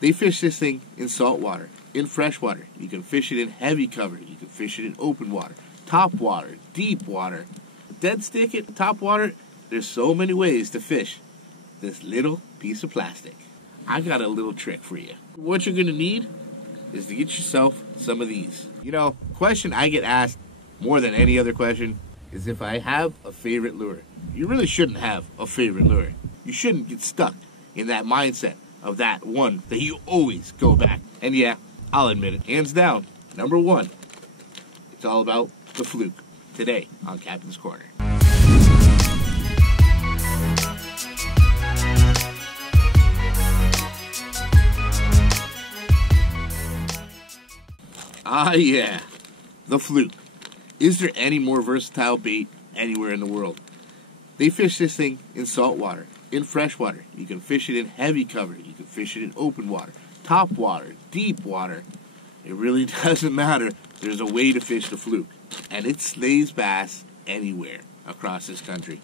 They fish this thing in salt water, in fresh water. You can fish it in heavy cover. You can fish it in open water, top water, deep water, dead stick it, top water. There's so many ways to fish this little piece of plastic. I got a little trick for you. What you're going to need is to get yourself some of these. You know, question I get asked more than any other question is if I have a favorite lure. You really shouldn't have a favorite lure. You shouldn't get stuck in that mindset of that one that you always go back. And yeah, I'll admit it, hands down, number one, it's all about the fluke. Today on Captain's Corner. Ah yeah, the fluke. Is there any more versatile bait anywhere in the world? They fish this thing in salt water, in fresh water. You can fish it in heavy cover. You can fish it in open water, top water, deep water. It really doesn't matter. There's a way to fish the fluke. And it slays bass anywhere across this country.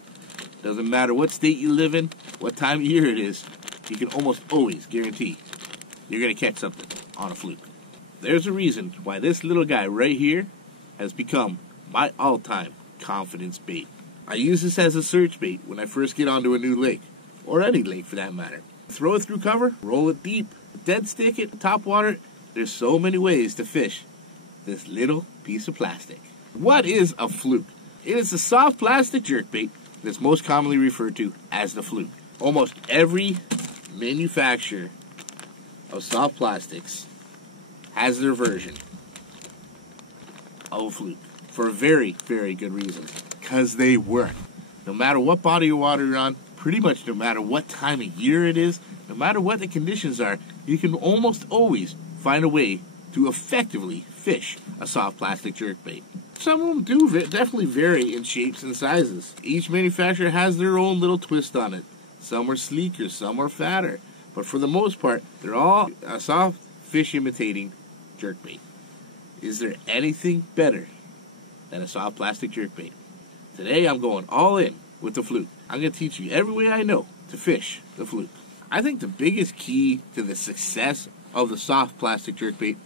Doesn't matter what state you live in, what time of year it is, you can almost always guarantee you're going to catch something on a fluke. There's a reason why this little guy right here has become my all-time confidence bait. I use this as a search bait when I first get onto a new lake, or any lake for that matter. Throw it through cover, roll it deep, dead stick it, top water. There's so many ways to fish this little piece of plastic. What is a fluke? It is a soft plastic jerkbait that's most commonly referred to as the fluke. Almost every manufacturer of soft plastics has their version of a fluke for a very, very good reason. Because they work. No matter what body of water you're on, pretty much no matter what time of year it is, no matter what the conditions are, you can almost always find a way to effectively fish a soft plastic jerkbait. Some of them do definitely vary in shapes and sizes. Each manufacturer has their own little twist on it. Some are sleeker, some are fatter. But for the most part, they're all a soft fish imitating jerkbait. Is there anything better than a soft plastic jerkbait? Today I'm going all in with the fluke. I'm going to teach you every way I know to fish the fluke. I think the biggest key to the success of the soft plastic jerkbait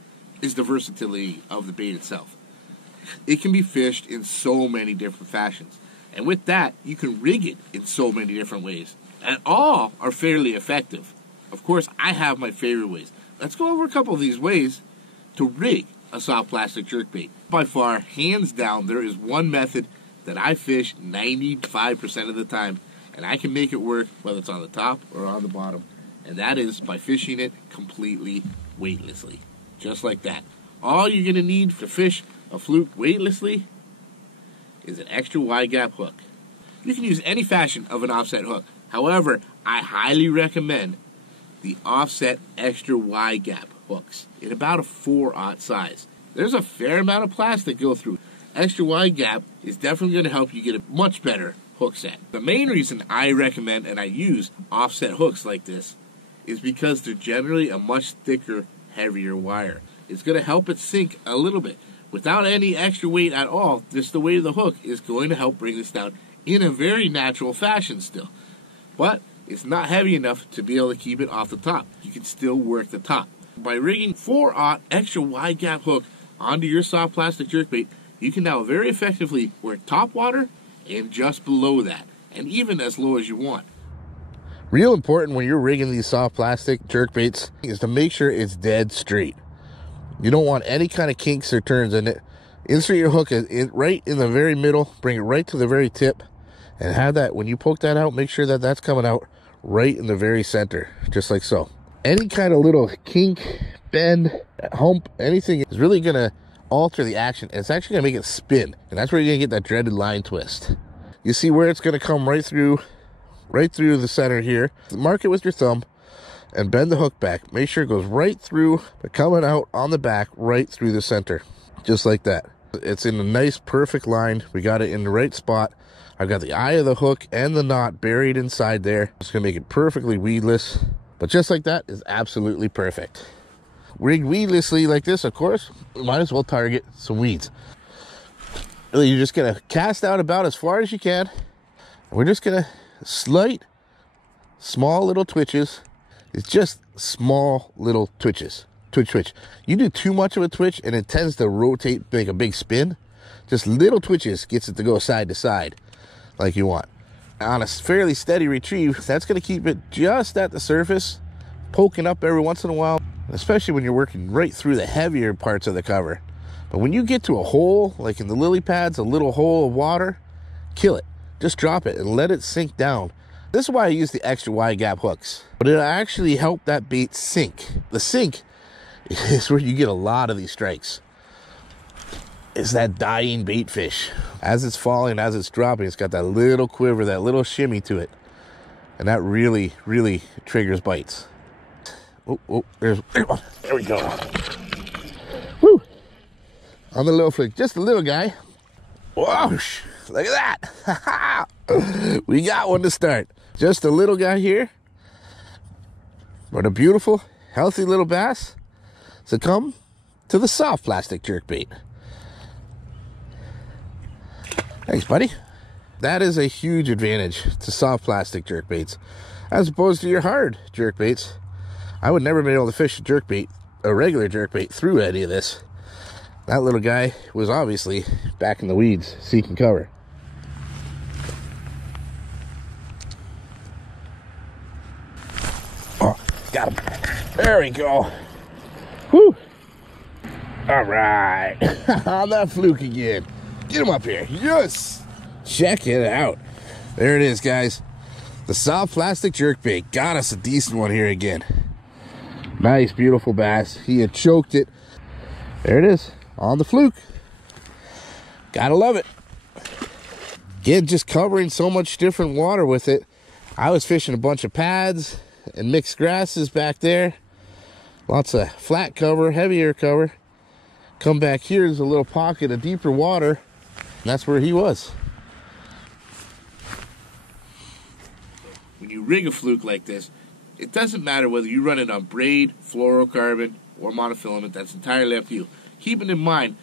is the versatility of the bait itself. It can be fished in so many different fashions. And with that, you can rig it in so many different ways. And all are fairly effective. Of course, I have my favorite ways. Let's go over a couple of these ways to rig a soft plastic jerkbait. By far, hands down, there is one method that I fish 95% of the time, and I can make it work whether it's on the top or on the bottom, and that is by fishing it completely weightlessly, just like that. All you're going to need to fish a fluke weightlessly is an extra wide gap hook. You can use any fashion of an offset hook. However, I highly recommend the offset extra wide gap hooks in about a 4/0 size. There's a fair amount of plastic go through. Extra wide gap is definitely going to help you get a much better hook set. The main reason I recommend and I use offset hooks like this is because they're generally a much thicker, heavier wire. It's going to help it sink a little bit. Without any extra weight at all, just the weight of the hook is going to help bring this down in a very natural fashion still. But it's not heavy enough to be able to keep it off the top. You can still work the top. By rigging 4/0 extra wide gap hook onto your soft plastic jerkbait, you can now very effectively work top water and just below that, and even as low as you want. Real important when you're rigging these soft plastic jerkbaits is to make sure it's dead straight. You don't want any kind of kinks or turns in it. Insert your hook right in the very middle, bring it right to the very tip, and have that, when you poke that out, make sure that that's coming out right in the very center, just like so. Any kind of little kink, bend, hump, anything is really going to alter the action, and it's actually going to make it spin, and that's where you're going to get that dreaded line twist. You see where it's going to come right through the center here. Mark it with your thumb and bend the hook back. Make sure it goes right through, but coming out on the back right through the center, just like that. It's in a nice perfect line. We got it in the right spot. I've got the eye of the hook and the knot buried inside there. It's going to make it perfectly weedless, but just like that is absolutely perfect. Rigged weedlessly like this, of course, you might as well target some weeds. Really, you're just going to cast out about as far as you can. We're just going to slight, small little twitches It's just small little twitches. Twitch. You do too much of a twitch and it tends to rotate, make a big spin. Just little twitches gets it to go side to side like you want. On a fairly steady retrieve, that's going to keep it just at the surface, poking up every once in a while, especially when you're working right through the heavier parts of the cover. But when you get to a hole, like in the lily pads, a little hole of water, kill it. Just drop it and let it sink down. This is why I use the extra wide gap hooks. But it'll actually help that bait sink. The sink is where you get a lot of these strikes. It's that dying bait fish. As it's falling, as it's dropping, it's got that little quiver, that little shimmy to it. And that really, really triggers bites. Oh, there we go. Woo! On the little flick, just a little guy. Whoosh! Look at that! We got one to start. Just a little guy here. But a beautiful, healthy little bass. Succumb to the soft plastic jerkbait. Thanks, buddy. That is a huge advantage to soft plastic jerkbaits, as opposed to your hard jerkbaits. I would never be able to fish a regular jerkbait through any of this. That little guy was obviously back in the weeds, seeking cover. Oh, got him. There we go. Whew. All right. On that fluke again. Get him up here. Yes. Check it out. There it is, guys. The soft plastic jerkbait got us a decent one here again. Nice, beautiful bass. He had choked it. There it is. On the fluke. Gotta love it. Again, just covering so much different water with it. I was fishing a bunch of pads and mixed grasses back there. Lots of flat cover, heavier cover. Come back here, there's a little pocket of deeper water. And that's where he was. When you rig a fluke like this, it doesn't matter whether you run it on braid, fluorocarbon, or monofilament. That's entirely up to you. Keeping in mind,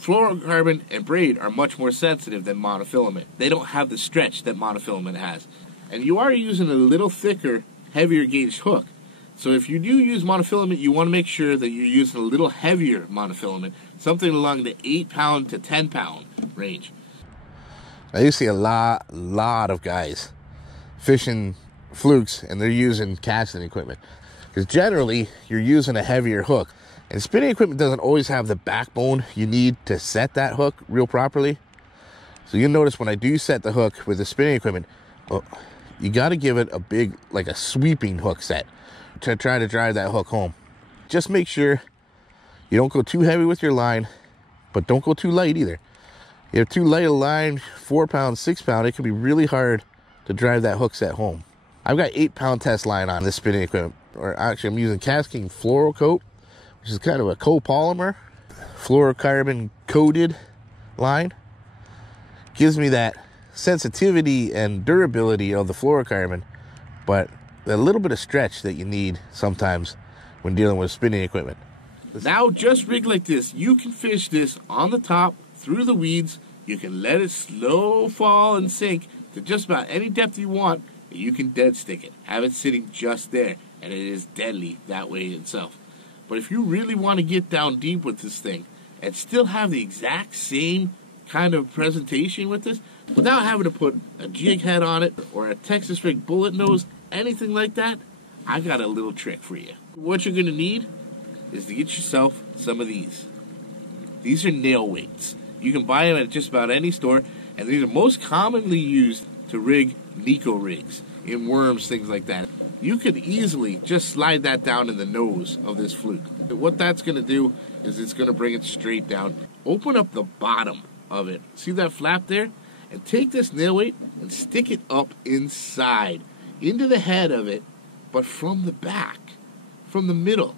fluorocarbon and braid are much more sensitive than monofilament. They don't have the stretch that monofilament has. And you are using a little thicker, heavier gauge hook. So if you do use monofilament, you want to make sure that you're using a little heavier monofilament, something along the 8-pound to 10-pound range. I used to see a lot of guys fishing flukes and they're using casting equipment. Because generally, you're using a heavier hook. And spinning equipment doesn't always have the backbone you need to set that hook real properly. So you'll notice when I do set the hook with the spinning equipment, you got to give it a big, like a sweeping hook set to try to drive that hook home. Just make sure you don't go too heavy with your line, but don't go too light either. You have too light a line, 4-pound, 6-pound, it can be really hard to drive that hook set home. I've got 8-pound test line on this spinning equipment, or actually I'm using KastKing Fluorocoat, which is kind of a copolymer, fluorocarbon coated line. Gives me that sensitivity and durability of the fluorocarbon, but a little bit of stretch that you need sometimes when dealing with spinning equipment. Now, just rig like this, you can fish this on the top, through the weeds. You can let it slow fall and sink to just about any depth you want, and you can dead stick it. Have it sitting just there, and it is deadly that way itself. But if you really want to get down deep with this thing and still have the exact same kind of presentation with this, without having to put a jig head on it or a Texas rig bullet nose, anything like that, I got a little trick for you. What you're going to need is to get yourself some of these. These are nail weights. You can buy them at just about any store, and these are most commonly used to rig Nico rigs, in worms, things like that. You could easily just slide that down in the nose of this fluke. What that's going to do is it's going to bring it straight down. Open up the bottom of it. See that flap there? And take this nail weight and stick it up inside, into the head of it, but from the back, from the middle.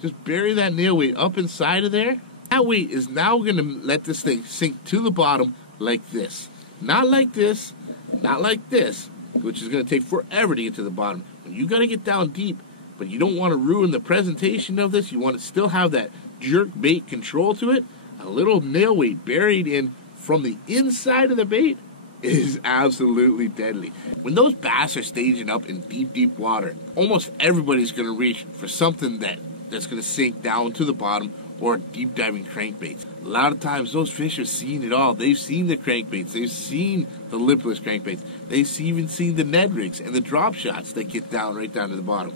Just bury that nail weight up inside of there. That weight is now going to let this thing sink to the bottom like this. Not like this, not like this, which is going to take forever to get to the bottom. You got to get down deep, but you don't want to ruin the presentation of this. You want to still have that jerk bait control to it. A little nail weight buried in from the inside of the bait is absolutely deadly. When those bass are staging up in deep, deep water, almost everybody's going to reach for something that's going to sink down to the bottom, or deep diving crankbaits. A lot of times those fish have seen it all. They've seen the crankbaits. They've seen the lipless crankbaits. They've even seen the Ned rigs and the drop shots that get down right down to the bottom.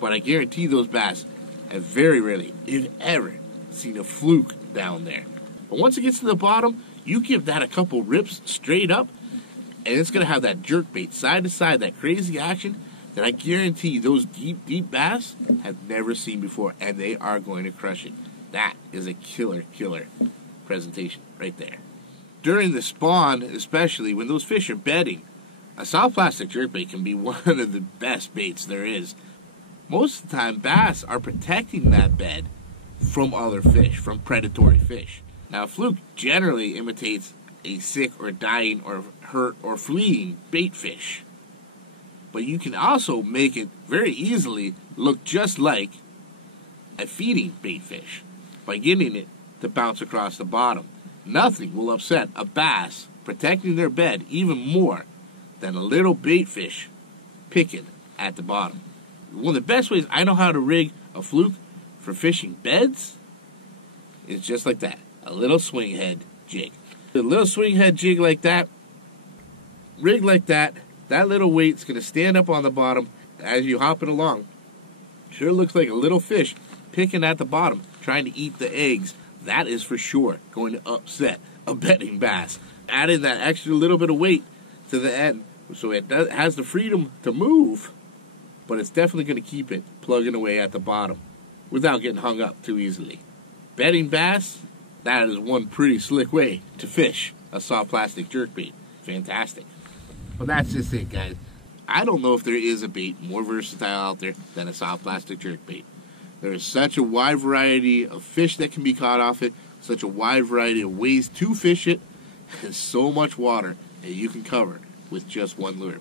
But I guarantee those bass have very rarely, if ever, seen a fluke down there. But once it gets to the bottom, you give that a couple rips straight up, and it's going to have that jerk bait side to side, that crazy action that I guarantee those deep, deep bass have never seen before, and they are going to crush it. That is a killer, killer presentation right there. During the spawn, especially when those fish are bedding, a soft plastic jerkbait can be one of the best baits there is. Most of the time, bass are protecting that bed from other fish, from predatory fish. Now, a fluke generally imitates a sick or dying or hurt or fleeing bait fish. But you can also make it very easily look just like a feeding bait fish by getting it to bounce across the bottom. Nothing will upset a bass protecting their bed even more than a little bait fish picking at the bottom. One of the best ways I know how to rig a fluke for fishing beds is just like that. A little swing head jig. A little swing head jig like that, rig like that, that little weight's going to stand up on the bottom as you hop it along. Sure looks like a little fish picking at the bottom, trying to eat the eggs. That is for sure going to upset a bedding bass. Adding that extra little bit of weight to the end so it has the freedom to move, but it's definitely going to keep it plugging away at the bottom without getting hung up too easily. Bedding bass, that is one pretty slick way to fish a soft plastic jerkbait. Fantastic. Well, that's just it, guys. I don't know if there is a bait more versatile out there than a soft plastic jerkbait. There is such a wide variety of fish that can be caught off it, such a wide variety of ways to fish it, and so much water that you can cover with just one lure.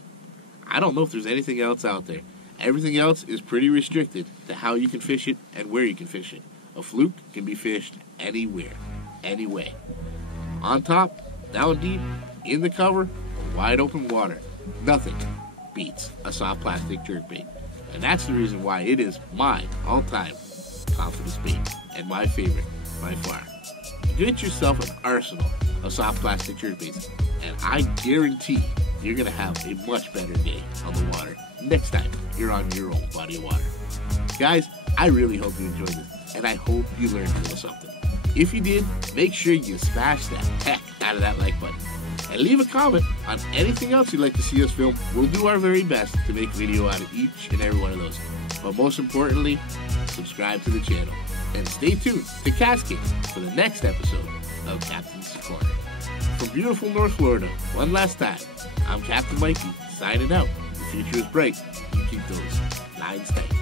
I don't know if there's anything else out there. Everything else is pretty restricted to how you can fish it and where you can fish it. A fluke can be fished anywhere, any way. On top, down deep, in the cover, wide open water. Nothing beats a soft plastic jerkbait. And that's the reason why it is my all-time confidence bait and my favorite by far. Get yourself an arsenal of soft plastic jerkbaits, and I guarantee you're going to have a much better day on the water next time you're on your own body of water. Guys, I really hope you enjoyed this, and I hope you learned a little something. If you did, make sure you smash that heck out of that like button. And leave a comment on anything else you'd like to see us film. We'll do our very best to make a video out of each and every one of those. But most importantly, subscribe to the channel. And stay tuned to KastKing for the next episode of Captain's Corner. From beautiful North Florida, one last time, I'm Captain Mikey, signing out. The future is bright. You keep those lines tight.